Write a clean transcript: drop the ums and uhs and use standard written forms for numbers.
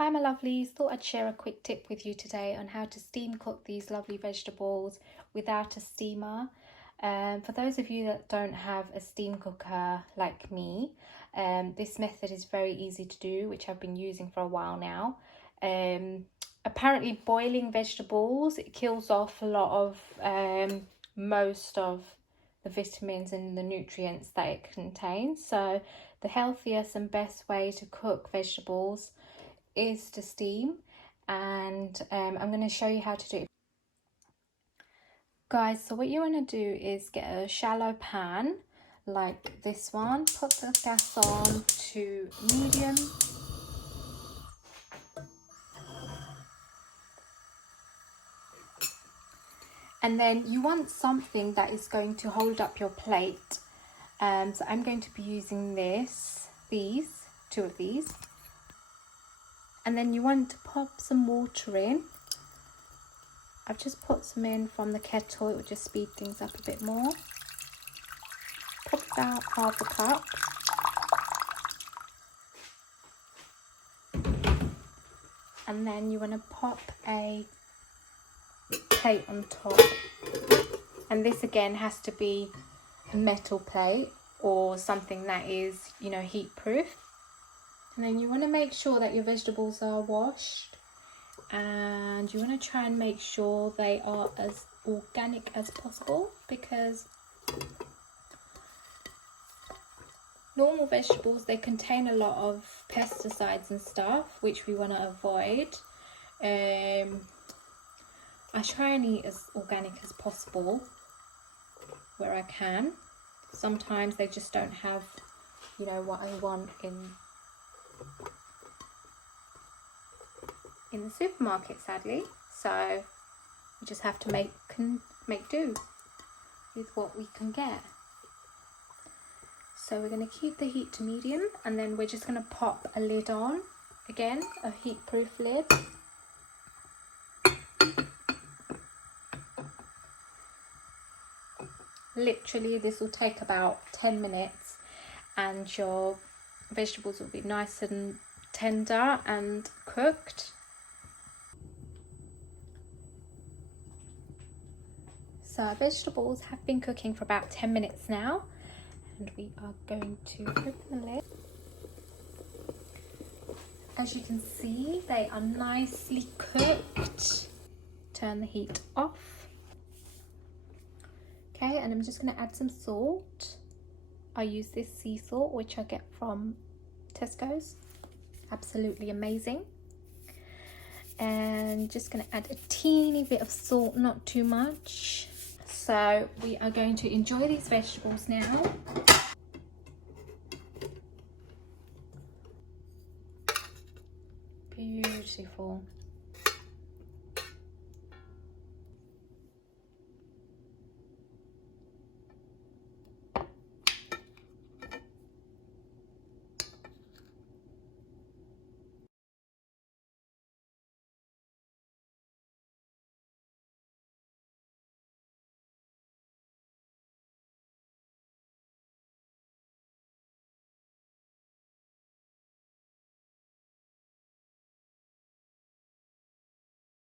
Hi my lovelies, thought I'd share a quick tip with you today on how to steam cook these lovely vegetables without a steamer. For those of you that don't have a steam cooker like me, this method is very easy to do, which I've been using for a while now. Apparently boiling vegetables, it kills off a lot of most of the vitamins and the nutrients that it contains. So the healthiest and best way to cook vegetables is to steam, and I'm going to show you how to do it. Guys, so what you want to do is get a shallow pan like this one, put the gas on to medium, and then you want something that is going to hold up your plate. So I'm going to be using two of these. And then you want to pop some water in. I've just put some in from the kettle, it will just speed things up a bit more. Pop about half a cup. And then you want to pop a plate on top. And this again has to be a metal plate or something that is, heat proof. And then you want to make sure that your vegetables are washed, and you want to try and make sure they are as organic as possible, because normal vegetables, they contain a lot of pesticides and stuff, which we want to avoid. I try and eat as organic as possible where I can. Sometimes they just don't have, what I want in the supermarket, sadly. So we just have to make do with what we can get. So we're going to keep the heat to medium, and then we're just going to pop a lid on, again a heat-proof lid. Literally this will take about 10 minutes and your vegetables will be nice and tender and cooked. So our vegetables have been cooking for about 10 minutes now, and we are going to open the lid. As you can see, they are nicely cooked. Turn the heat off. Okay, and I'm just going to add some salt. I use this sea salt, which I get from Tesco's. Absolutely amazing. And just going to add a teeny bit of salt, not too much. So we are going to enjoy these vegetables now. Beautiful.